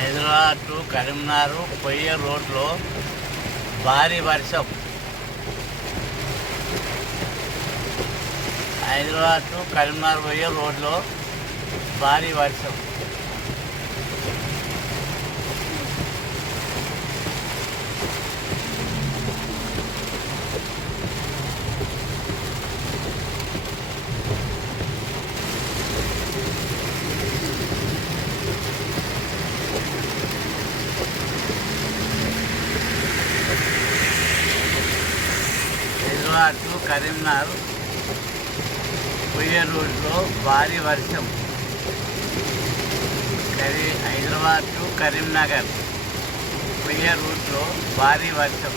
Hyderabad to Karimnagar పొయ్య రోడ్లో భారీ వర్షం. హైదరాబాద్ టు కరీంనగర్ పొయ్య రోడ్లో భారీ వర్షం. హైదరాబాద్ టు కరీంనగర్ పోయే రోడ్లో భారీ వర్షం. కరీ హైదరాబాద్ టు కరీంనగర్. పోయే రూట్లో భారీ వర్షం.